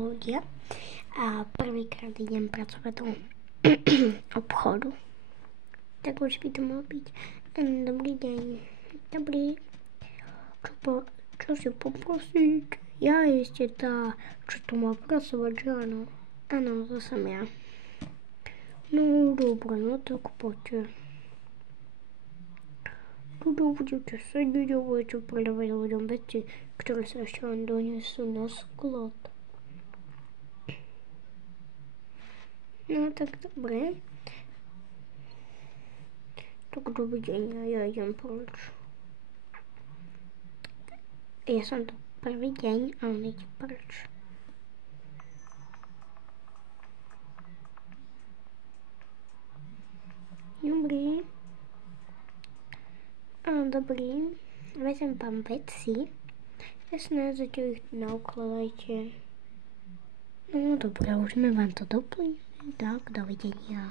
ľudia a prvýkrát idem pracovať do obchodu. Tak už by to malo byť. Dobrý deň. Dobrý. Čo si poprosiť? Ja ste tá, čo tu má pracovať, že áno? Áno, to som ja. No, dobre, no tak poďte. Tu budete sedieť a budete predávať ľuďom veci, ktoré sa ešte len donesú na sklad. No tak dobre. Tak dovidenia, ja idem preč. Ja som tu prvý deň a on ide preč. Dobrý. Dobrý. Vezem vám veci. Jasné, zatiaľ ich naukladajte. No dobré, už sme vám to doplnili. Tak, dovidenia.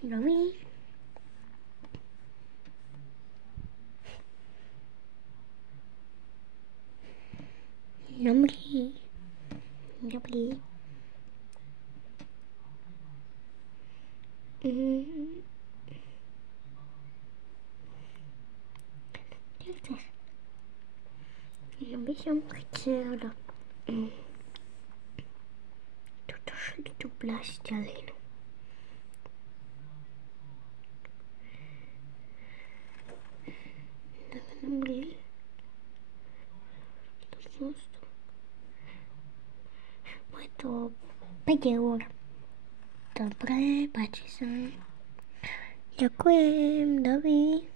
Dobrý. Dobrý. Dobrý. Ja by som chcela túto šlitú plastelinu. Dobrý. Bude to 5 eur. Dobre, páči sa. Ďakujem, dobrý.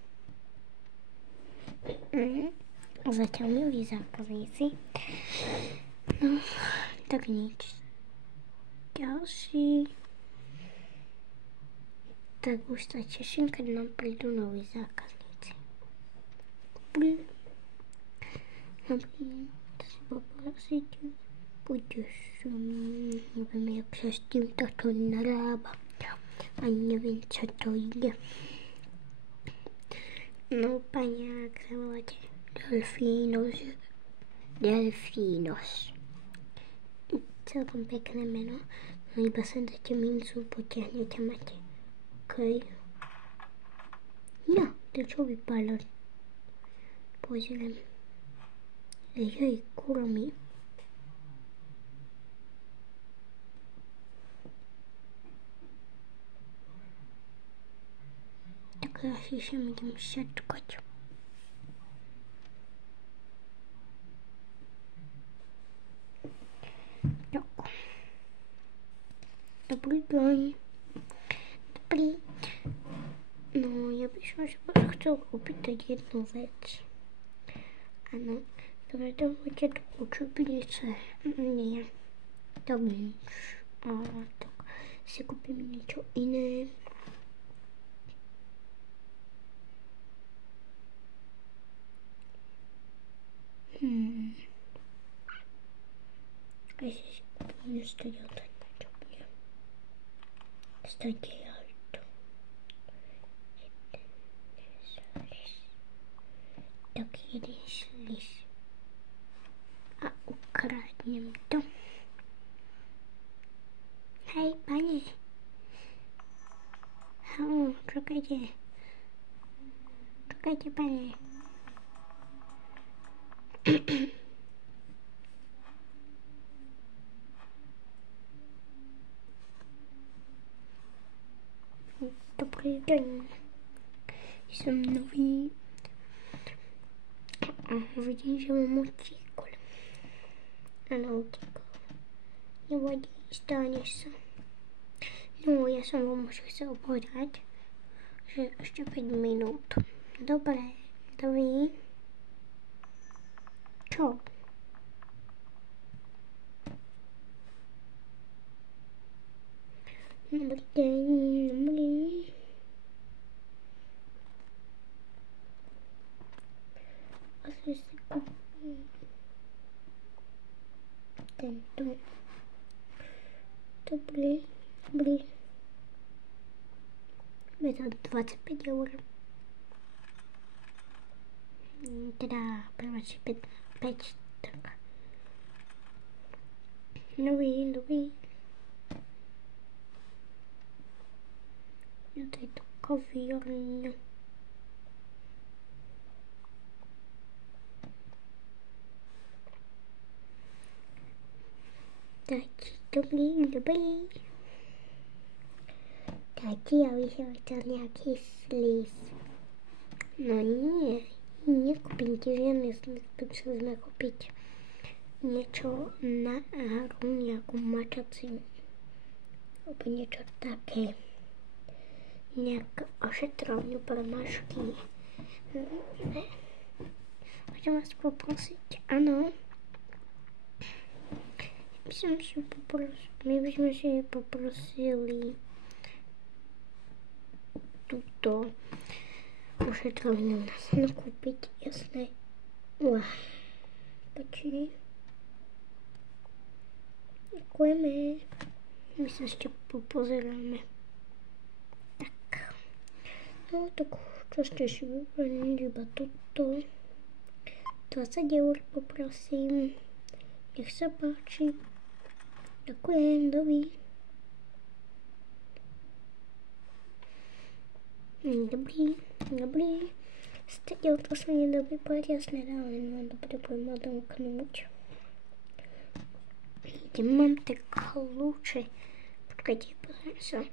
Zatiaľ milí zákazníci. No, tak nič. Ďalší. Tak už sa teším, keď nám prídu noví zákazníci. Dobrý. To si poprosiť. Budeš, neviem, jak sa s tým toto narába. Ani neviem, čo to ide. No, pani, ak sa voláte Delfínos. Celkom pekné meno. No iba sa dáte mincu, potiahnete, máte. Okej. No, to čo vypadlo? Pozriem. Jej, kuromy. Tak ja si sem idem šetkať. Tak. Dobrý deň. Dobrý. No, ja by som chcel opýtať jednu vec. Áno, dobre, dovolte do učebnice. Nie, tak nič. Tak si kúpim niečo iné. Aj si kúpim stadiaľ tak niečo bude. Stadiaľ to. Tak jeden šlis. A ukradnem to. Hej, pane. Haló, čakajte. Čakajte, pane. Dobrý deň. Som nový. A vidím, že mám utíkol. Áno, utíkol. Nevadí, stane sa. No, ja som vám už chcel povedať, že ešte 5 minút. Dobre, dobrý. Čo? Dobrý deň, dobrý. Asi si kúpim tento. Dobrý, dobrý. Je to 25 eur. Teda 5, tak. Dobrý. Jo, tady to kaviárně. Dobrý. Tati, já bych chtěl nějaký slíz. No nie, nekúpim ti žiadny slíz, potrebujeme kúpiť niečo na hru, nejakú mačaciu, alebo niečo také. Nejakú ošetrovňu pre mačky. Môžem vás poprosiť? Áno. My by sme si poprosili túto ošetrovňu nás nakúpiť, jasné. Počkej. Ďakujeme. My sa ešte popozeráme. Tak. No tak, čo ste si vybrali, iba toto. 20 eur poprosím. Nech sa páči. Ďakujem, dobrý. Dobrý. Stejně to se mě dobře pojď, jasně dále, nemám dobře pojma domknout. Kde mám ty kluče? Počkejte, pozriem sa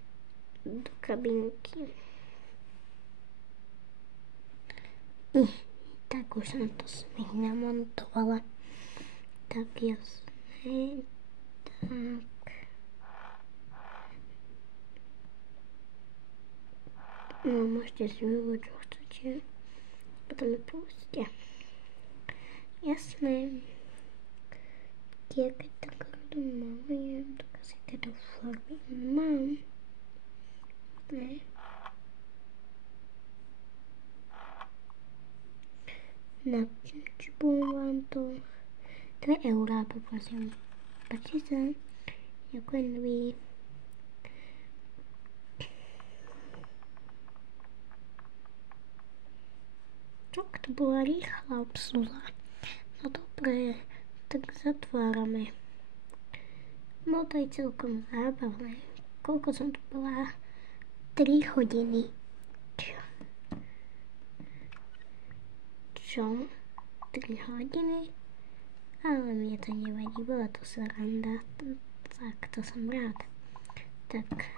do kabinky. Tak už som to směch namontovala. Tak jasné. Tak. No, môžete si vybrať, čo chcete. Potom mi povedzte. Jasné. Jaké tak to mám, tak asi tieto farby mám. Ne. Načípum vám to. 2 eurá, poprosím. Páči sa. Ďakujem, dobrý. Tak to bola rýchla obsluha. No dobre, tak zatvárame. No to je celkom zábavné. Koľko som tu bola? 3 hodiny. Čo? 3 hodiny? Ale mne to nevadí, bola to sranda. Tak to som rád. Tak,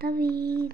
dobrý.